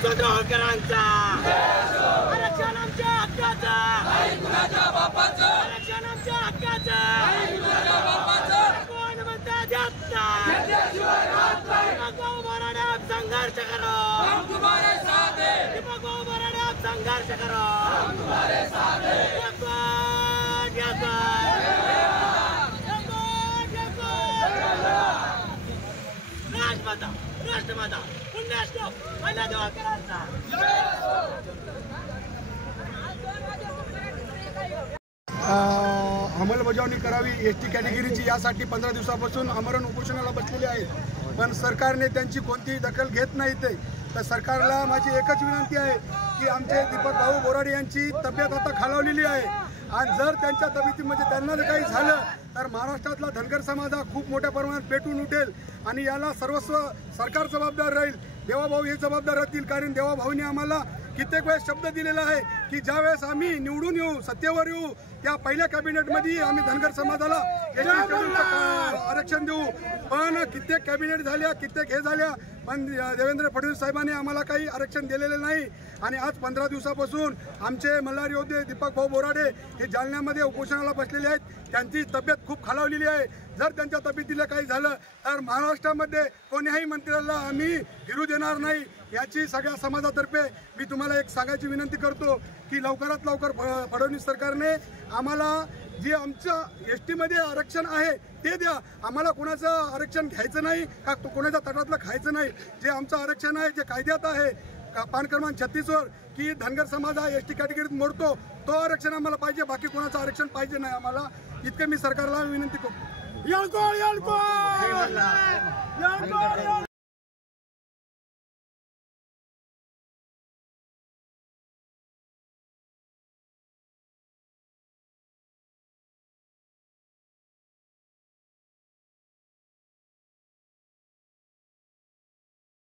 यशवंतराव होळकरांचा आरक्षण आमच्या हक्काचं, आरक्षण आमच्या हक्काचं, कोण म्हणता देत नाही, संघर्ष करो, दीपक बोराडे आप संघर्ष करो, राष्ट्रमाता राष्ट्रमाता पुण्यश्लोक अहिल्यादेवी होळकरांचा। अंमलबजावणी करावी एसटी कॅटेगरीची यासाठी 15 दिवसापासून आमरण उपोषणाला बसलेले आहेत, पण सरकारने त्यांची कोणतीही दखल घेत नाही। तर सरकारला माझी एकच विनंती आहे की आमचे दीपक भाऊ बोराडे यांची तब्येत आता खालावलेली आहे आणि जर त्यांच्या तब्येतीमध्ये त्यांना जर काही झालं तर महाराष्ट्रातला धनगर समाज हा खूप मोठ्या प्रमाणात पेटून उठेल आणि याला सर्वस्व सरकार जबाबदार राहील। देवाभाऊ हे जबाबदार राहतील, कारण देवाभाऊने आम्हाला कित्येक वेळेस शब्द दिलेला आहे की ज्यावेळेस आम्ही निवडून येऊ, सत्तेवर येऊ, त्या पहिल्या कॅबिनेटमध्ये आम्ही धनगर समाजाला आरक्षण देऊ। पण कित्येक कॅबिनेट झाल्या, कित्येक हे झाल्या, पण देवेंद्र फडणवीस साहेबांनी आम्हाला काही आरक्षण दिलेले नाही। आणि आज 15 दिवसापासून आमचे मल्हार योद्धे दीपक भाऊ बोराडे हे जालन्यामध्ये उपोषणाला बसलेले आहेत। त्यांची तब्येत खूप खालावलेली आहे। जर त्यांच्या तब्येतीला काही झालं तर महाराष्ट्रामध्ये कोण्याही मंत्र्याला आम्ही फिरू देणार नाही। याची सगळ्या समाजातर्फे मी तुम्हाला एक सांगायची विनंती करतो की लवकरात लवकर फडणवीस सरकारने आम्हाला जे आमचं एसटी मध्ये आरक्षण आहे ते द्या। आम्हाला कोणाचं आरक्षण घ्यायचं नाही का कोणाच्या तटातलं खायचं नाही। जे आमचं आरक्षण आहे, जे कायद्यात आहे पान क्रमांक 36 वर की धनगर समाज हा एसटी कॅटेगरीत मोडतो, तो आरक्षण आम्हाला पाहिजे, बाकी कोणाचं आरक्षण पाहिजे नाही आम्हाला। इतके मी सरकारला विनंती करतो।